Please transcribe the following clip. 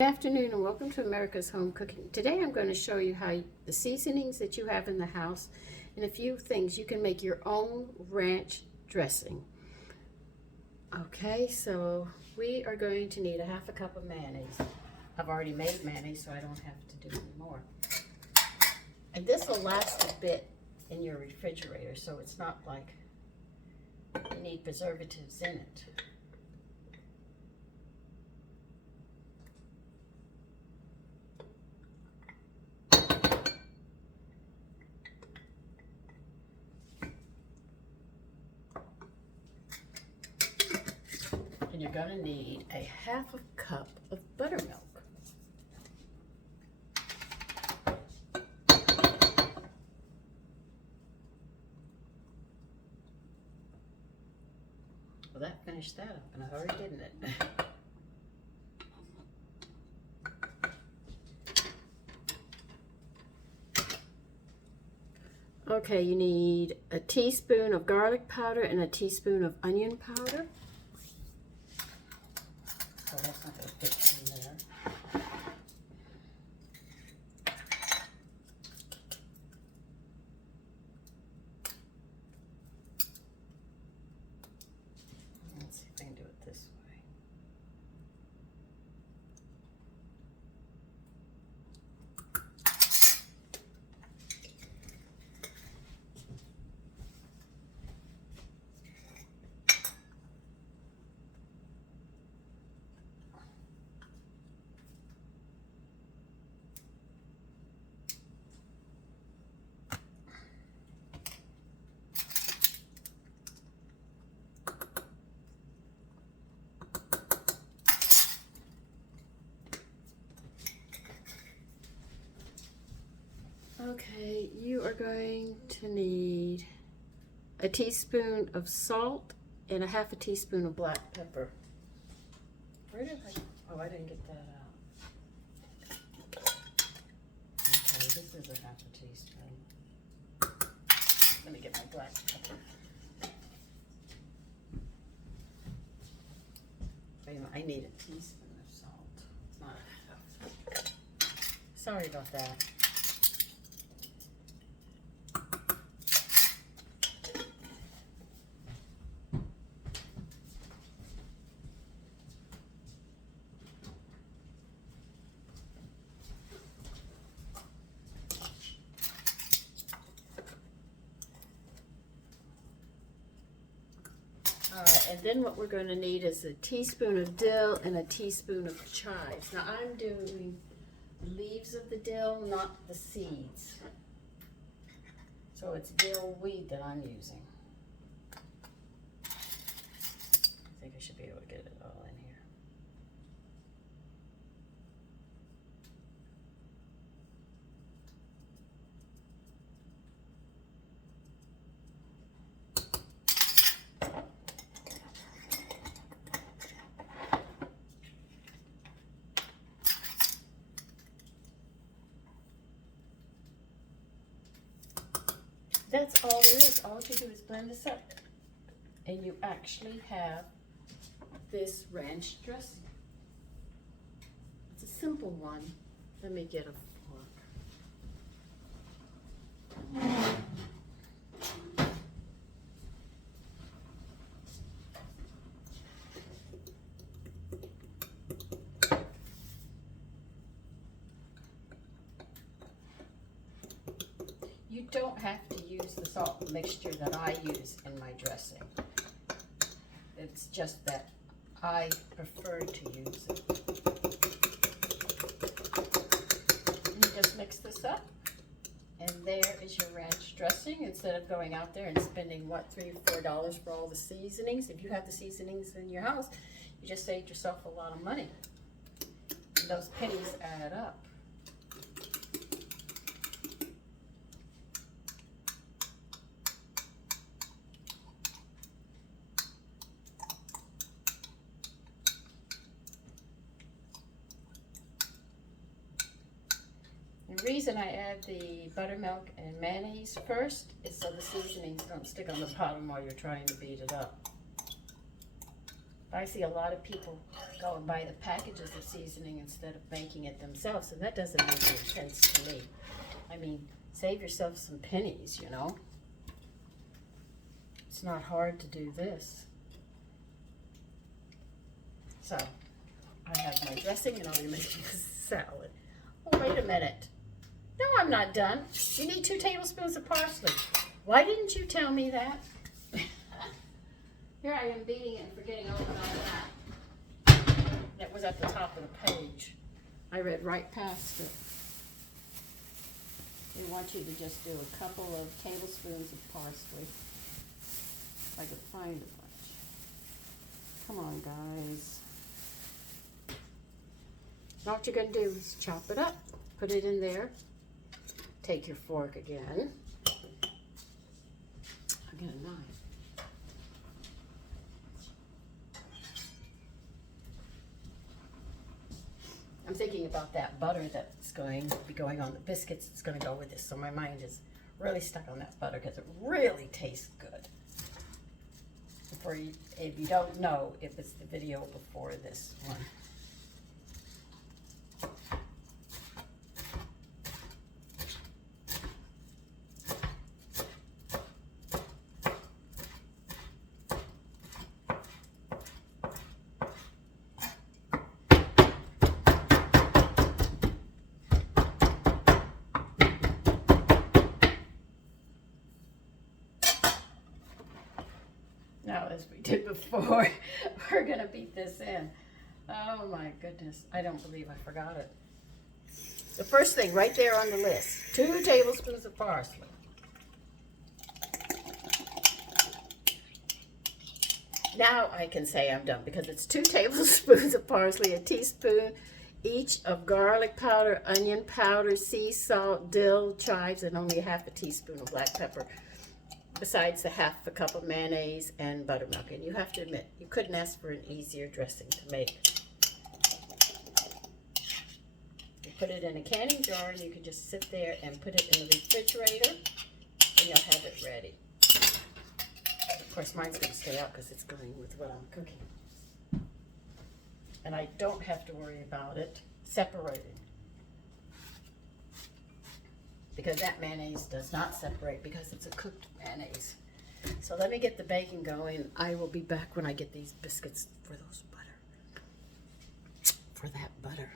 Good afternoon and welcome to America's Home Cooking. Today I'm going to show you how the seasonings that you have in the house and a few things you can make your own ranch dressing. Okay, so we are going to need a half a cup of mayonnaise. I've already made mayonnaise so I don't have to do any more. And this will last a bit in your refrigerator, so it's not like you need preservatives in it. And you're going to need a half a cup of buttermilk. Well, that finished that up in a hurry, didn't it? Okay, you need a teaspoon of garlic powder and a teaspoon of onion powder. So that's not going to fit in there. Let's see if I can do it this way. Okay, you are going to need a teaspoon of salt and a half a teaspoon of black pepper. Where did I didn't get that out. Okay, this is a half a teaspoon. Let me get my black pepper. Wait a minute, I need a teaspoon of salt, not a half. Sorry about that. Alright, and then what we're going to need is a teaspoon of dill and a teaspoon of chives. Now I'm doing leaves of the dill, not the seeds. So it's dill weed that I'm using. I think I should be able to get it all in here. That's all there is. All you do is blend this up. And you actually have this ranch dressing. It's a simple one. Let me get a fork. You don't have to use the salt mixture that I use in my dressing. It's just that I prefer to use it. And you just mix this up, and there is your ranch dressing. Instead of going out there and spending, what, $3 or $4 for all the seasonings. If you have the seasonings in your house, you just saved yourself a lot of money. And those pennies add up. The reason I add the buttermilk and mayonnaise first is so the seasonings don't stick on the bottom while you're trying to beat it up. I see a lot of people go and buy the packages of seasoning instead of making it themselves, and that doesn't make any sense to me. I mean, save yourself some pennies, you know. It's not hard to do this. So, I have my dressing and I'll be making a salad. Oh, wait a minute. No, I'm not done. You need 2 tablespoons of parsley. Why didn't you tell me that? Here I am beating it and forgetting all about that. That was at the top of the page. I read right past it. They want you to just do a couple of tablespoons of parsley. If I could find a bunch. Come on, guys. Now what you're going to do is chop it up. Put it in there. Take your fork again. I'll get a knife. I'm thinking about that butter that's going to be going on the biscuits. It's going to go with this. So my mind is really stuck on that butter because it really tastes good. If you don't know, it was the video before this one. Now, as we did before, we're going to beat this in. Oh my goodness, I don't believe I forgot it. The first thing right there on the list, 2 tablespoons of parsley. Now I can say I'm done because it's 2 tablespoons of parsley, a teaspoon each of garlic powder, onion powder, sea salt, dill, chives, and only half a teaspoon of black pepper. Besides the half a cup of mayonnaise and buttermilk. And you have to admit, you couldn't ask for an easier dressing to make. You put it in a canning jar and you can just sit there and put it in the refrigerator and you'll have it ready. Of course, mine's going to stay out because it's going with what I'm cooking. And I don't have to worry about it separating. Because that mayonnaise does not separate because it's a cooked mayonnaise. So let me get the bacon going. I will be back when I get these biscuits for those butter. For that butter.